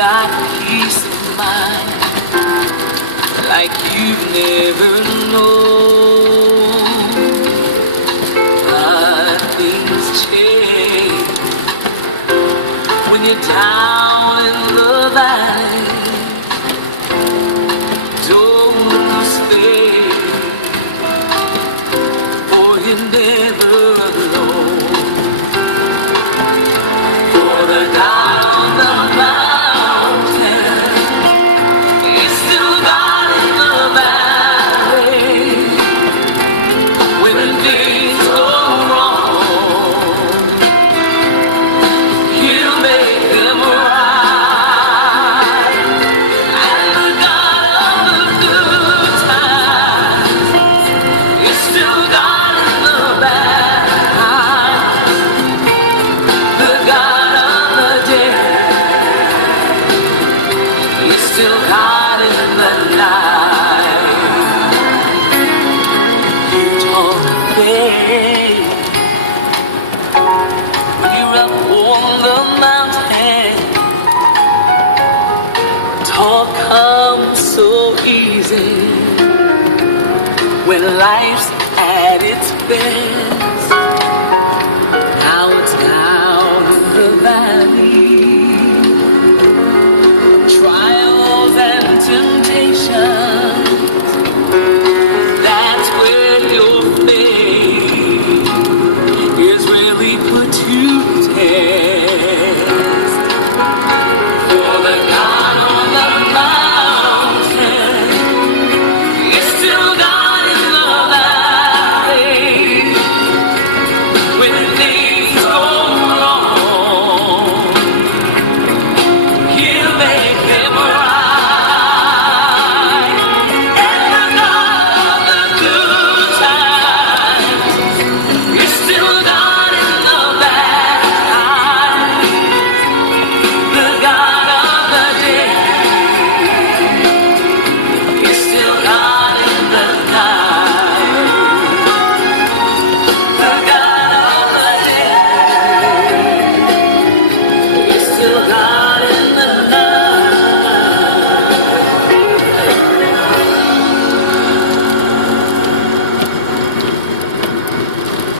got peace of mind like you've never known. But things change when you're down in the valley. Don't stay, for you're never alone. For the God on the mountain is still God in the valley. When things go wrong, He'll make them right. And the God of the good times is still God in the bad times. The God of the day is still God in the night. You talk of faith when you're up on the mountain. Talk comes so easy when life's at its best. Now it's down in the valley, trials and temptations.